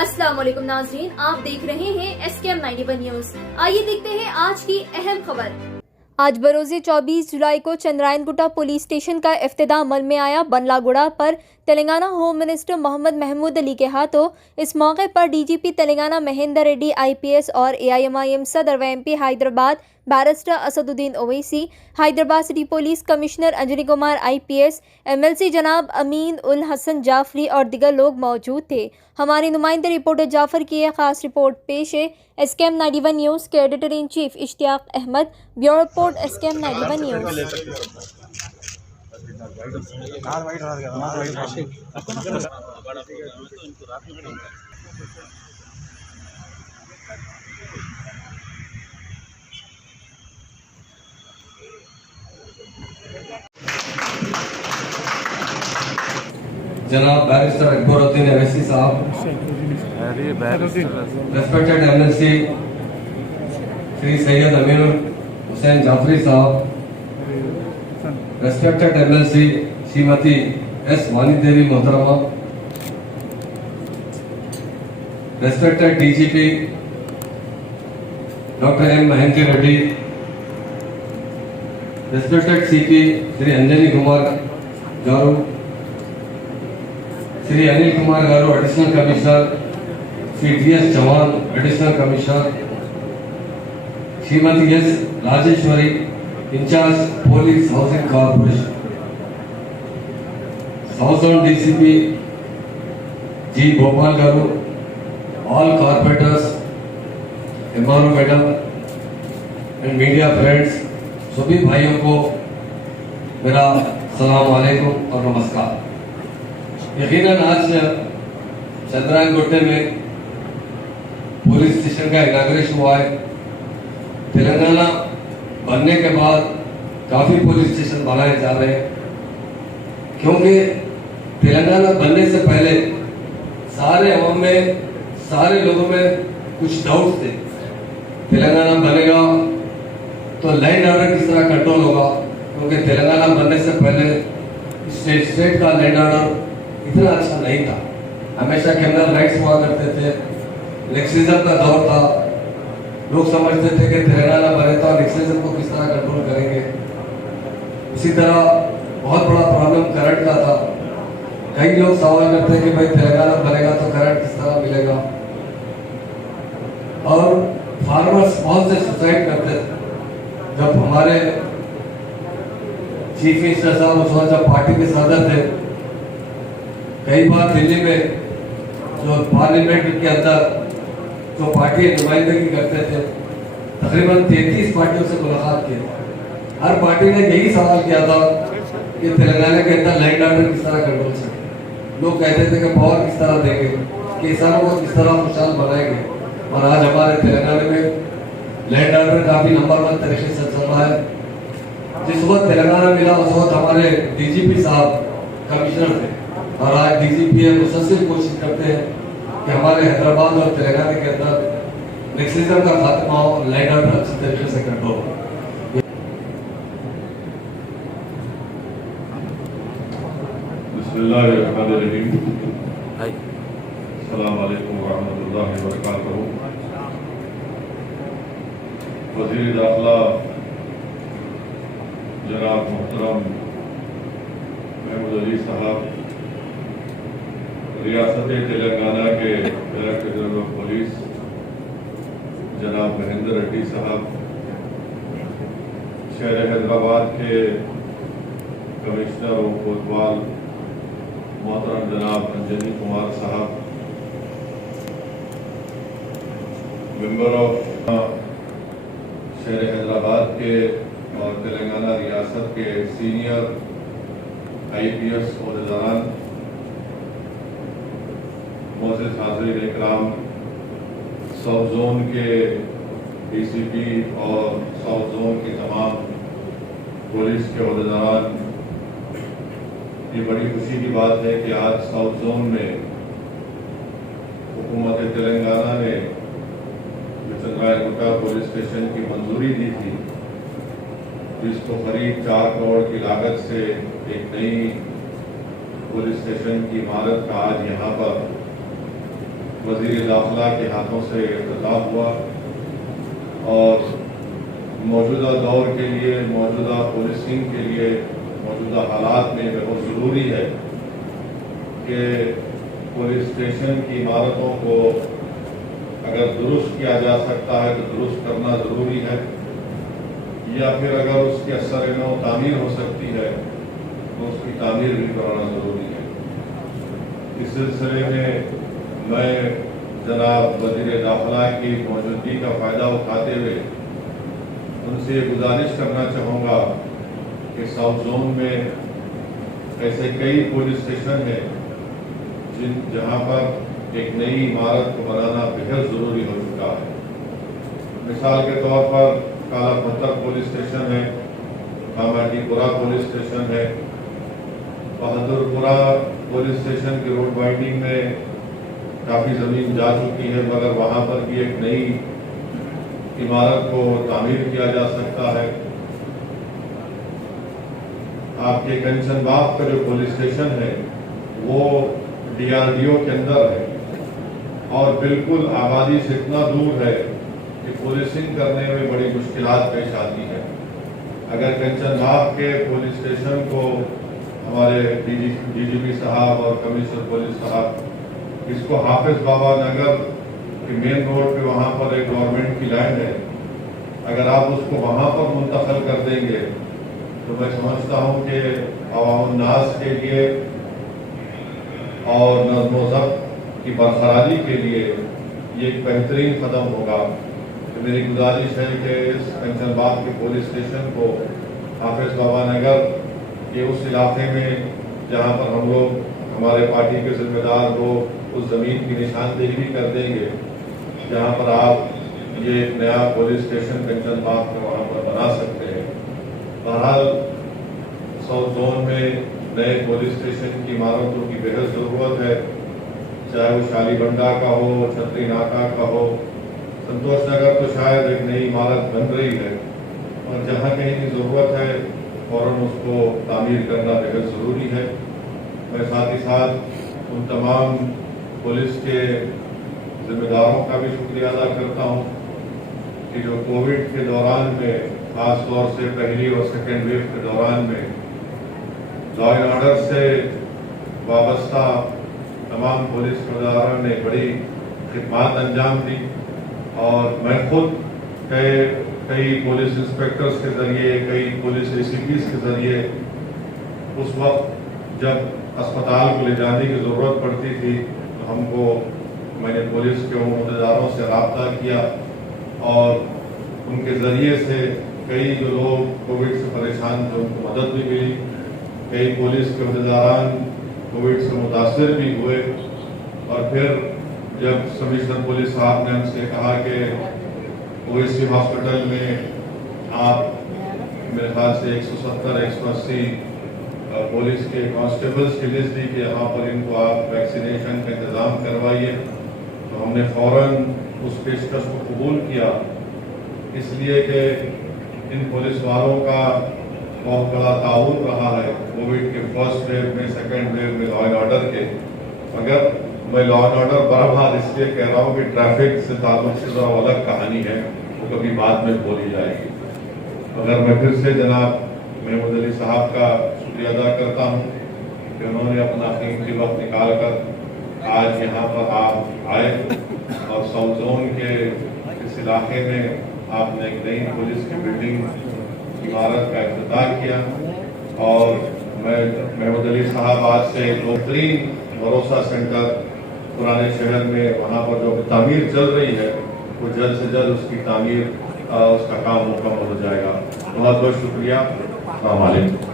السلام علیکم ناظرین، آپ دیکھ رہے ہیں SKM91 نیوز۔ آئیے دیکھتے ہیں آج کی اہم خبر۔ آج بروز 24 جولائی کو چندرائن گٹا پولیس اسٹیشن کا افتتاح عمل میں آیا۔ بنلا گڑا پر تلنگانہ ہوم منسٹر محمد محمود علی کے ہاتھوں اس موقع پر DGP Telangana Mahendra ready IPS اور AIMIM صدر و MP Hyderabad barrister Asaduddin Owaisi, Hyderabad city police commissioner Anjani Kumar IPS، MLC جناب امین الحسن جعفری اور دیگر لوگ موجود تھے۔ ہمارے نمائندے رپورٹر جعفر کی ایک خاص رپورٹ پیش ہے۔ SKM91 نیوز کے editor in chief Ishtiaq Ahmed, bureau report SKM91 news. جناب بیرسٹر اکبر الدین اویسی صاحب، ریسپیکٹڈ MLC شری سید امین حسین جعفری صاحب، respected MLC Shrimati S Vani Devi محترمہ، respected DGP doctor M Mahender Reddy, respected CP Shri Anjani Kumar garu, Shri Anil Kumar garu additional commissioner, Shri DS Chauhan additional commissioner, Shrimati S Rajeshwari in charge police housing corporation, south zone DCP G Bhopal garu, all corporators, MRO madam and media friends, سبھی بھائیوں کو میرا السلام علیکم اور نمسکار۔ یقیناً آج چندرائن گٹے میں پولیس اسٹیشن کا اناگریشن ہوا ہے۔ تلنگانہ بننے کے بعد کافی پولیس اسٹیشن بنائے جا رہے ہیں، کیونکہ تلنگانہ بننے سے پہلے سارے عوام میں، سارے لوگوں میں کچھ ڈاؤٹس تھے۔ تلنگانہ بنے گا تو لینڈ آرڈر کس طرح کنٹرول ہوگا، کیونکہ تلنگانہ بننے سے پہلے اسٹیٹ کا لینڈ آرڈر اتنا اچھا نہیں تھا، ہمیشہ کرمنل رائٹس ہوا کرتے تھے، نیکسٹزم کا دور تھا، لوگ سمجھتے تھے کہ تلنگانہ بنے تو نیکسٹزم کو کس طرح کنٹرول کریں گے۔ اسی طرح بہت بڑا پرابلم کرنٹ کا تھا، کئی لوگ سوال کرتے کہ بھائی تلنگانہ بنے گا تو کرنٹ کس طرح ملے گا، اور فارمرز بہت سے سوسائڈ کرتے تھے۔ جب ہمارے چیف منسٹر صاحب اس وقت جب پارٹی کے صدر تھے، کئی بار دلی میں جو پارلیمنٹ کے اندر جو پارٹی نمائندگی کرتے تھے، تقریباً 33 پارٹیوں سے ملاقات کی، ہر پارٹی نے یہی سوال کیا تھا کہ تلنگانہ کے اندر لینڈ آرڈر کس طرح کنٹرول سکے۔ لوگ کہتے تھے کہ پاور کس طرح دیں گے، کسانوں کو کس طرح خوشحال بنائیں گے، اور آج ہمارے تلنگانہ میں لینڈ آرڈر کافی نمبر 1 طریقے سے چل رہا ہے۔ جس وقت تلنگانہ ملا اس وقت ہمارے DGP صاحب کمشنر تھے، اور آج DGP مسلسل کوشش کرتے ہیں کہ ہمارے حیدرآباد اور تلنگانہ کے اندر نیکسٹزم کا خاتمہ ہو، لینڈ آرڈر اچھی طریقے سے کنٹرول ہو۔ بسم اللہ الرحمن الرحیم۔ السلام علیکم ورحمۃ اللہ وبرکاتہ۔ وزیر داخلہ جناب محترم محمود علی صاحب، ریاست تلنگانہ کے ڈائریکٹر جنرل آف پولیس جناب مہندر ریڈی صاحب، شہر حیدرآباد کے کمشنر و کوتوال محترم جناب انجنی کمار صاحب، ممبر آف شہر حیدرآباد کے اور تلنگانہ ریاست کے سینئر IPS عہدیداران، معزز حاضرین اکرام، ساؤتھ زون کے DCP اور ساؤتھ زون کے تمام پولیس کے عہدیداران، یہ بڑی خوشی کی بات ہے کہ آج ساؤتھ زون میں حکومت تلنگانہ نے چندرائن گٹا پولیس اسٹیشن کی منظوری دی تھی، جس کو قریب 4 کروڑ کی لاگت سے ایک نئی پولیس اسٹیشن کی عمارت کا آج یہاں پر वज़ीर दाखिला के हाथों से इफ्तिताह हुआ और मौजूदा दौर के लिए, मौजूदा पुलिसिंग के लिए, मौजूदा हालात में बहुत ज़रूरी है कि पुलिस स्टेशन की इमारतों को अगर दुरुस्त किया जा सकता है तो दुरुस्त करना ज़रूरी है, या फिर अगर उसके असर नौ तामीर हो सकती है तो उसकी तामीर भी कराना ज़रूरी है। इस सिलसिले में मैं जनाब वज़ीर दाखिला की मौजूदगी का फ़ायदा उठाते हुए उनसे गुजारिश करना चाहूँगा कि साउथ जोन में ऐसे कई पुलिस स्टेशन हैं जहाँ पर एक नई इमारत को बनाना बेहद ज़रूरी हो चुका है। मिसाल के तौर पर काला पत्थर पुलिस स्टेशन है, कामाटीपुरा पुलिस स्टेशन है, बहादुरपुरा पुलिस स्टेशन की रोड वाइडिंग में काफ़ी ज़मीन जा चुकी है, मगर वहाँ पर भी एक नई इमारत को तामीर किया जा सकता है। आपके कंचनबाग का जो पुलिस स्टेशन है वो DRDO के अंदर है और बिल्कुल आबादी से इतना दूर है कि पुलिसिंग करने में बड़ी मुश्किलात पेश आती है। अगर कंचनबाग के पुलिस स्टेशन को हमारे DGP साहब और कमिश्नर पुलिस साहब इसको हाफिज बाबा नगर के मेन रोड पे वहाँ पर एक गवर्नमेंट की लैंड है, अगर आप उसको वहाँ पर मुंतकिल कर देंगे तो मैं समझता हूँ कि अवाम-उन-नास के लिए और नज़्म-ओ-ज़ब्त की बरकरारी के लिए ये एक बेहतरीन कदम होगा। तो मेरी गुजारिश है कि इस कंचनबाग के पुलिस स्टेशन को हाफिज बाबा नगर के उस इलाके में जहाँ पर हम लोग हमारे पार्टी के जिम्मेदार लोग उस ज़मीन की निशानदेही भी कर देंगे जहाँ पर आप ये एक नया पुलिस स्टेशन कंचनबाग में वहाँ पर बना सकते हैं। बहरहाल साउथ जोन में नए पुलिस स्टेशन की इमारतों की बेहद ज़रूरत है, चाहे वो शालीबंडा का हो, छतरी नाका का हो, संतोष नगर तो शायद एक नई इमारत बन रही है और जहाँ कहीं की ज़रूरत है फ़ौरन उसको तामीर करना बेहद ज़रूरी है। मैं साथ ही साथ उन तमाम पुलिस के जिम्मेदारों का भी शुक्रिया अदा करता हूँ कि जो कोविड के दौरान में, ख़ास तौर से पहली और सेकेंड वेव के दौरान में लॉ एंड ऑर्डर से वाबस्ता तमाम पुलिस कर्मचारियों ने बड़ी खिदमत अंजाम दी और मैं खुद कई पुलिस इंस्पेक्टर्स के ज़रिए, कई पुलिस ACPs के ज़रिए उस वक्त जब अस्पताल को ले जाने की ज़रूरत पड़ती थी तो मैंने पुलिस के अहदेदारों से रब्ता किया और उनके ज़रिए से कई जो लोग कोविड से परेशान थे उनको मदद भी मिली, कई पुलिस के अहदेदारान कोविड से मुतासर भी हुए और फिर जब कमिश्नर पुलिस साहब ने हमसे कहा कि OSC हॉस्पिटल में आप मेरे ख्याल से 170-180 पुलिस के कांस्टेबल्स की लिस्ट दी कि यहाँ पर इनको आप वैक्सीनेशन का इंतज़ाम करवाइए, तो हमने फ़ौरन उस पेशकश को कबूल किया, इसलिए कि इन पुलिस वालों का बहुत बड़ा ताउन रहा है कोविड के फर्स्ट वेव में, सेकेंड वेव में लॉ एंड ऑर्डर के। मगर मैं लॉ एंड ऑर्डर बराबर इसलिए कह रहा हूँ कि ट्रैफिक से ताल्लुक से जो अलग कहानी है वो कभी बाद में बोली जाएगी। अगर मैं फिर से जनाब महमूद अली साहब का शुक्रिया अदा करता हूँ कि उन्होंने अपना कीमती वक्त निकाल कर आज यहाँ पर आप आए और साउथ जोन के इस इलाके में आपने एक नई पुलिस की बिल्डिंग इमारत का इफ्तिताह किया और मैं महमूद अली साहब आज से एक बेहतरीन भरोसा सेंटर पुराने शहर में वहाँ पर जो तामीर चल रही है वो जल्द से जल्द उसकी तामीर उसका काम मुकम्मल हो जाएगा। बहुत बहुत शुक्रिया। अस्सलाम वालेकुम।